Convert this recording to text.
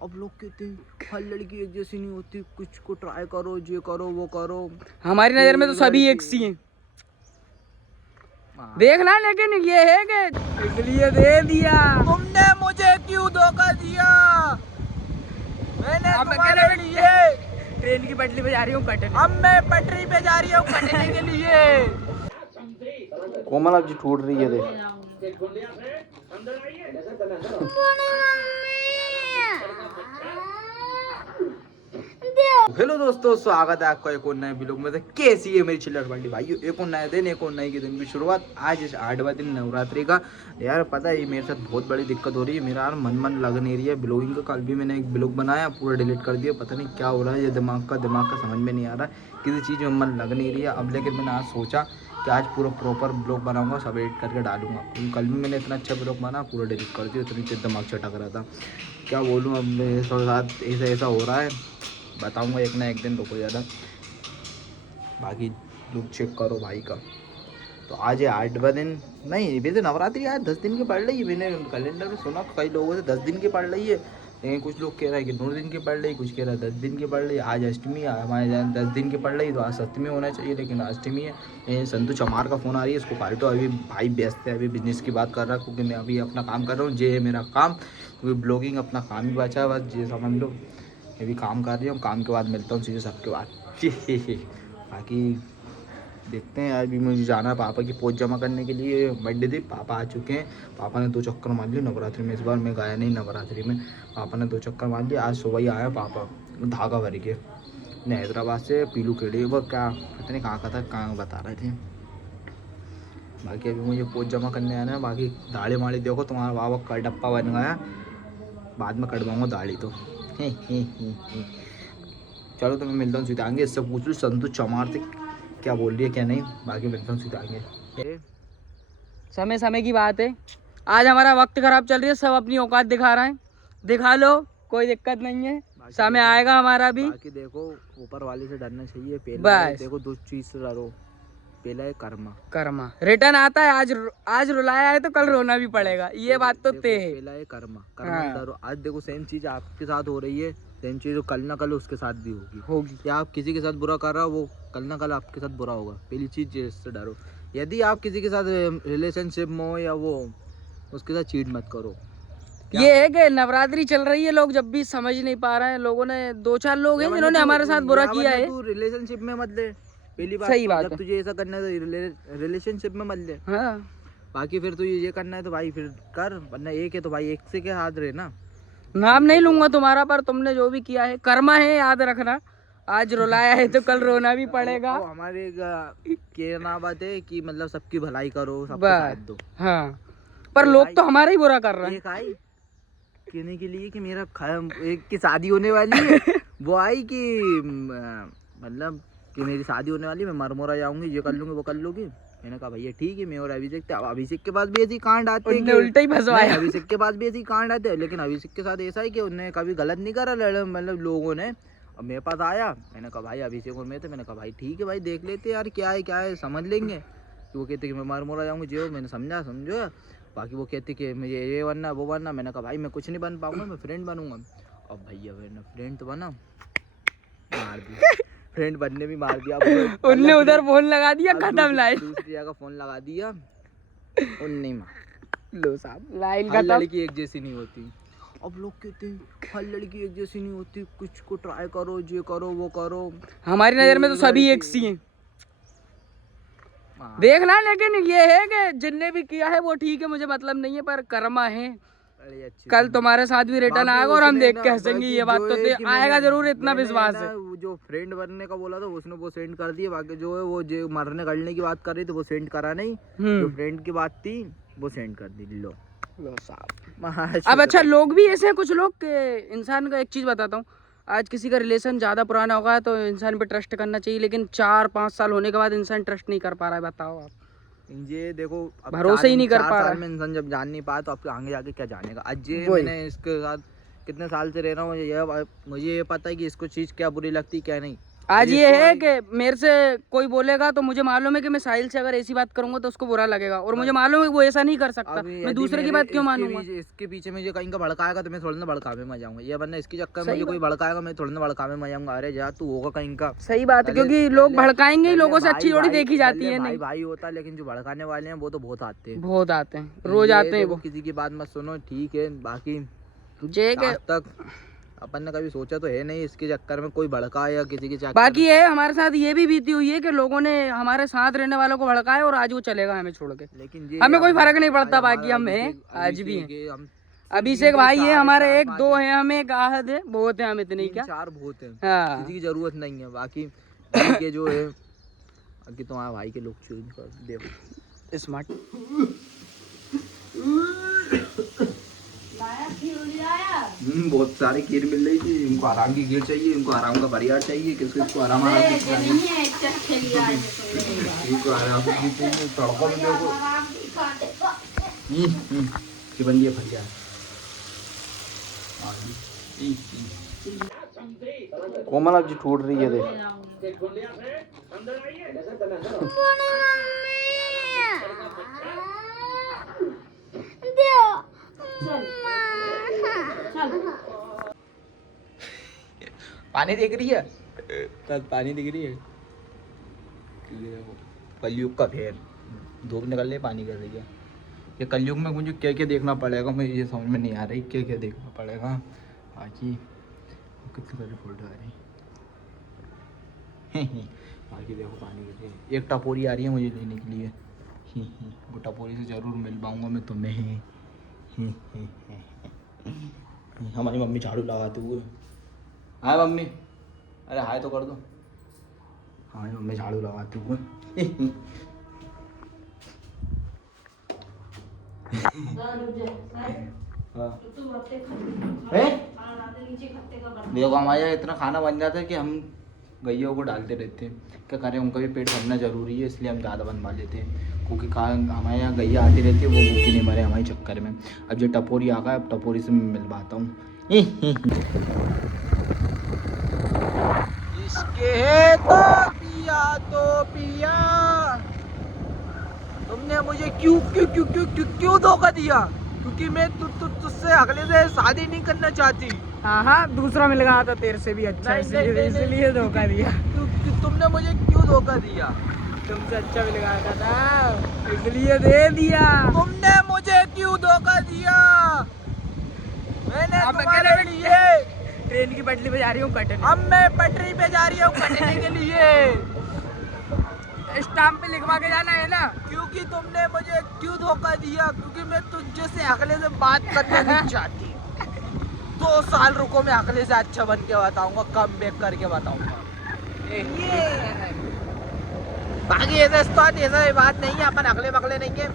अब लोग कहते हैं हर लड़की एक जैसी नहीं होती, कुछ को ट्राई करो, ये करो वो करो। हमारी नजर में तो सभी एक सी हैं, देखना। लेकिन ये है कि इसलिए दे दिया। तुमने मुझे क्यों धोखा दिया? मैंने तुम्हारे लिए ट्रेन की पटरी पे जा रही हूँ कटने। अब मैं पटरी पे जा रही हूँ कटने के लिए। कोमल अब जी टूट रही है देख। हेलो दोस्तों, स्वागत है आपका एक और नए ब्लॉग में। कैसी है मेरी चिल्लर बंडी भाई? एक और नए दिन, एक और नए के दिन की शुरुआत। आज 8वां दिन नवरात्रि का। यार पता है मेरे साथ बहुत बड़ी दिक्कत हो रही है। मेरा यार मन लग नहीं रही है ब्लॉगिंग का। कल भी मैंने एक ब्लॉग बनाया, पूरा डिलीट कर दिया। पता नहीं क्या हो रहा है, ये दिमाग का समझ में नहीं आ रहा है। किसी चीज़ में मन लग नहीं रही है अब। लेकिन मैंने आज सोचा कि आज पूरा प्रॉपर ब्लॉग बनाऊंगा, सब एडिट करके डालूंगा। क्योंकि कल भी मैंने इतना अच्छा ब्लॉग बना, पूरा डिलीट कर दिया। इतनी दिमाग चटक रहा था, क्या बोलूँ। अब मेरे साथ ऐसा हो रहा है, बताऊंगा एक ना एक दिन। रुको ज़्यादा, बाकी लुक चेक करो भाई का। तो आज है 8वां दिन। नहीं वैसे नवरात्रि आज 10 दिन की पड़ रही है। मैंने कैलेंडर में सुना कई लोगों से 10 दिन की पड़ रही है, लेकिन कुछ लोग कह रहे हैं कि 9 दिन की पड़ रही है, कुछ कह रहा है 10 दिन की पड़ रही है। आज अष्टमी है, हमारे यहाँ 10 दिन की पड़ रही है, तो आज सप्तमी होना चाहिए, लेकिन अष्टमी है। संतु चमार का फ़ोन आ रही है, इसको काटो। अभी भाई व्यस्त है, अभी बिजनेस की बात कर रहा है, क्योंकि मैं अभी अपना काम कर रहा हूँ। ये है मेरा काम, क्योंकि ब्लॉगिंग अपना काम ही बचा है बस, ये समझ लो। मैं भी काम कर रही हूँ, काम के बाद मिलता हूँ सीधे सबके बाद। बाकी देखते हैं। आज भी मुझे जाना है पापा की पोच जमा करने के लिए। बर्थडे थी, पापा आ चुके हैं। पापा ने 2 चक्कर मार लिए नवरात्रि में। इस बार मैं गया नहीं नवरात्रि में, पापा ने 2 चक्कर मार लिए। आज सुबह ही आया पापा धागा भर के हैदराबाद से। पीलू केड़ी वो क्या पता नहीं कहाँ का था, कहाँ बता रहे थे। बाकी अभी मुझे पोच जमा करने आना है। बाकी दाढ़ी माड़ी देखो, तुम्हारा बाबा का डप्पा बन गया, बाद में कटवाऊँगा दाढ़ी तो। चलो तो मैं मिलता हूँ सीधे आएंगे। इससे पूछ लूँ संतु चमार से क्या बोल रही है क्या नहीं। बाकी मिलता हूँ सीधे आएंगे। समय समय की बात है। आज हमारा वक्त खराब चल रही है, सब अपनी औकात दिखा रहे हैं। दिखा लो, कोई दिक्कत नहीं है, समय आएगा हमारा भी। बाकी देखो ऊपर वाले से डरना चाहिए। पहला बस देखो 2 चीज से डरो। पहला है कर्मा रिटर्न आता है। आज रुलाया है तो कल रोना भी पड़ेगा, ये बात तो तय है। पहला है कर्मा से डरो। आज देखो सेम चीज आपके साथ हो रही है, सेम चीज कल ना कल उसके साथ भी होगी। या आप किसी के साथ बुरा कर रहे हो, वो कल ना कल आपके साथ बुरा होगा। पहली चीज इससे डरो। यदि आप किसी के साथ रिलेशनशिप में हो या वो, उसके साथ चीट मत करो। ये है कि नवरात्रि चल रही है, लोग जब भी समझ नहीं पा रहे हैं। लोगों ने 2-4 लोग हैं जिन्होंने हमारे साथ बुरा किया है। तू रिलेशनशिप में मत ले, पहली बात। सही बात जब है। तुझे ऐसा करना है तो रिलेशनशिप में मत ले। हाँ। बाकी फिर तुझे ये करना है तो भाई फिर कर, वरना एक है तो भाई एक से क्या हाथ रहे ना। नाम नहीं लूंगा तुम्हारा, पर तुमने जो भी किया है कर्मा है, याद रखना। आज रुलाया है तो कल रोना भी पड़ेगा। हमारे कहना बात है कि मतलब सबकी भलाई करो, सबको साथ दो। हाँ, पर लोग तो हमारा ही बुरा कर रहे हैं। एक आई कहने के लिए कि मेरा एक की शादी होने वाली है। वो आई कि मतलब कि मेरी शादी होने वाली है, मैं मरमोरा जाऊंगी, ये कर लूंगी वो कर लूंगी। मैंने कहा भैया ठीक है, मैं और अभिषेक थे। अब अभिषेक के पास भी ऐसी कांड आते हैं, उल्टा ही फंसवाया। अभिषेक के पास भी ऐसी कांड आते हैं, लेकिन अभिषेक के साथ ऐसा है कि उन्होंने कभी गलत नहीं करा मतलब लोगों ने। अब मेरे पास आया, मैंने कहा भाई अभिषेक और मैं थे, मैंने कहा भाई ठीक है भाई देख लेते यार क्या है समझ लेंगे। तो वो कहते कि मैं मरमोरा जाऊंगी जो, मैंने समझो। बाकी वो कहते कि मुझे ये बनना वो बनना। मैंने कहा भाई मैं कुछ नहीं बन पाऊंगा, मैं फ्रेंड बनूंगा। अब भैया मैंने फ्रेंड तो बना, मार दिया। फ्रेंड बनने भी मार दिया। उनने उधर फोन लगा दिया, खत्म लाइन। दूसरी जगह फोन लगा दिया, उनने मार लो साहब, लाइन हर खत्म। लड़की एक जैसी नहीं होती। अब लोग कहते हैं हर लड़की एक जैसी नहीं होती, कुछ को ट्राई करो, ये करो वो करो। हमारी नजर में तो सभी एक सी हैं, देखना। लेकिन ये है कि जिनने भी किया है वो ठीक है, मुझे मतलब नहीं है, पर कर्मा है। कल तुम्हारे साथ भी रिटर्न आएगा और हम देख के हंसेंगे। ये बात तो आएगा जरूर, इतना विश्वास है। जो फ्रेंड बनने का बोला था उसने वो सेंड कर दिया। बाकी जो है वो जो मरने गड़ने की बात कर रही थी वो सेंड करा नहीं। जो फ्रेंड की बात थी वो सेंड कर दी। लो साहब। अब अच्छा, लोग भी ऐसे हैं कुछ लोग के। इंसान का एक चीज बताता हूँ, आज किसी का रिलेशन ज्यादा पुराना होगा तो इंसान पे ट्रस्ट करना चाहिए, लेकिन 4-5 साल होने के बाद इंसान ट्रस्ट नहीं कर पा रहा है। बताओ आप, ये देखो भरोसा ही नहीं कर पा रहा। 4 साल में इंसान जब जान नहीं पाया तो आपको आगे जाके क्या जानेगा। आज ये मैंने इसके साथ कितने साल से रह रहा हूँ, मुझे ये पता है कि इसको चीज़ क्या बुरी लगती क्या नहीं। आज ये है कि मेरे से कोई बोलेगा तो मुझे मालूम है कि मैं साहिल से अगर ऐसी बात करूंगा तो उसको बुरा लगेगा, और मुझे मालूम है वो ऐसा नहीं कर सकता, मैं दूसरे की बात क्यों मानूंगा। इसके पीछे मुझे कहीं का भड़काएगा तो मैं थोड़ा ना भड़कावे में जाऊंगा, ये वरना इसके चक्कर में मुझे कोई भड़काएगा मैं थोड़ा ना भड़कावे में जाऊंगा। अरे जा तू होगा कहीं का। सही बात है, क्योंकि लोग भड़काएंगे ही, लोगों से अच्छी जोड़ी देखी जाती है। नहीं भाई होता है, लेकिन जो भड़काने वाले हैं वो तो बहुत आते हैं, बहुत आते हैं, रोज आते हैं वो। किसी की बात मत सुनो, ठीक है। बाकी तुझे तक अपन ने कभी सोचा तो है नहीं इसके चक्कर में कोई भड़का या किसी के चक्कर। बाकी है हमारे साथ ये भी बीती हुई है कि लोगों ने हमारे साथ रहने वालों को भड़काया और आज वो चलेगा हमें छोड़ के, लेकिन हमें कोई फर्क नहीं पड़ता। बाकी हम हैं, आज भी हैं। अभिषेक भाई है हमारे, एक दो है, हमें एक आहद है, बहुत है हम इतने क्या 4 बहुत है, हाँ। किसी की जरूरत नहीं है। बाकी के जो है बाकी तुम्हारे भाई के लोग चेंज कर देखो स्मार्ट। बहुत सारी खीर मिल रही थी, इनको आराम की खीर चाहिए, इनको आराम का बरियार चाहिए, किसको इसको आराम की इनको आराम की खीर चाहिए। तड़का भी देखो कि बन लिया भरिया। कोमल अब जी टूट रही है देख। पानी देख रही है, पानी दिख रही है। कलयुग का फेर, धूप निकल रही है, पानी कर रही है। ये कलयुग में मुझे क्या क्या देखना पड़ेगा, मुझे ये समझ में नहीं आ रही क्या क्या देखना पड़ेगा। बाकी कितनी सारी फोटो आ रही बाकी देखो पानी गिर रही है। एक टपोरी आ रही है मुझे लेने के लिए, वो टपोरी से ज़रूर मिल पाऊँगा मैं तुम्हें। हमारी मम्मी झाड़ू लगाते हुए, हाय मम्मी, अरे हाय तो कर दो। हमारी मम्मी झाड़ू लगाते हुए देखो हमारे यहाँ इतना खाना बन जाता है कि हम गैयों को डालते रहते हैं, क्या करें, उनका भी पेट भरना जरूरी है, इसलिए हम ज़्यादा बनवा लेते हैं। क्योंकि हमारे यहाँ गैया आती रहती है, वो भूखी नहीं मरे हमारे चक्कर में। अब जो टपोरी आ गया, अब टपोरी से मैं मिलवाता हूँ। इसके तो पिया तुमने मुझे क्यों क्यों क्यों क्यों क्यों क्यों धोखा दिया? क्योंकि मैं तुझसे अगले से शादी नहीं करना चाहती। हाँ, दूसरा मिल गया था तेरे से भी अच्छा, इसलिए धोखा दिया। तुमने मुझे क्यों धोखा दिया? तुमसे अच्छा मिल गया था इसलिए दे दिया। तुमने मुझे क्यों धोखा दिया? मैंने तुम्हारे लिए ट्रेन की पटरी पे जा रही हूँ कटने। अब मैं पटरी पे जा रही हूँ कटने के लिए। स्टाम्प पे लिखवा के जाना है ना। क्योंकि तुमने मुझे क्यों धोखा दिया? क्योंकि मैं तुझे से अगले से बात करना नहीं चाहती। 2 साल रुको, मैं अगले से अच्छा बन के बताऊंगा, कम बैक करके बताऊंगा। बाकी ऐसा बात नहीं है, अपन अगले बगले नहीं है।